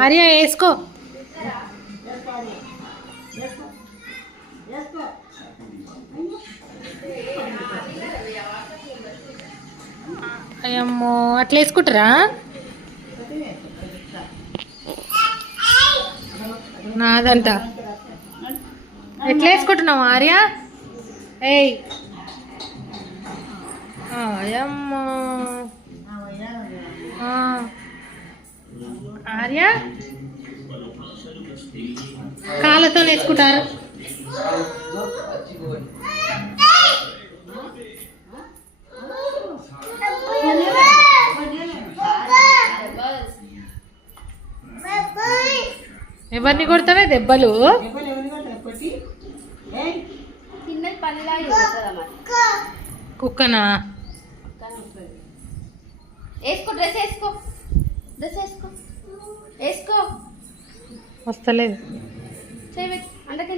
ఆర్య వేసుకో. అయ్యమ్మో అట్లా వేసుకుంటారా? నాదంట. ఎట్లా వేసుకుంటున్నావు ఆర్య? ఏయ్ అయ్యమ్మో ఆర్య కాళ్ళతో వేసుకుంటారు. ఎవరిని కొడతావే దెబ్బలు? కుక్కనా? వస్తలేదు. చేయబెట్టి అందుకే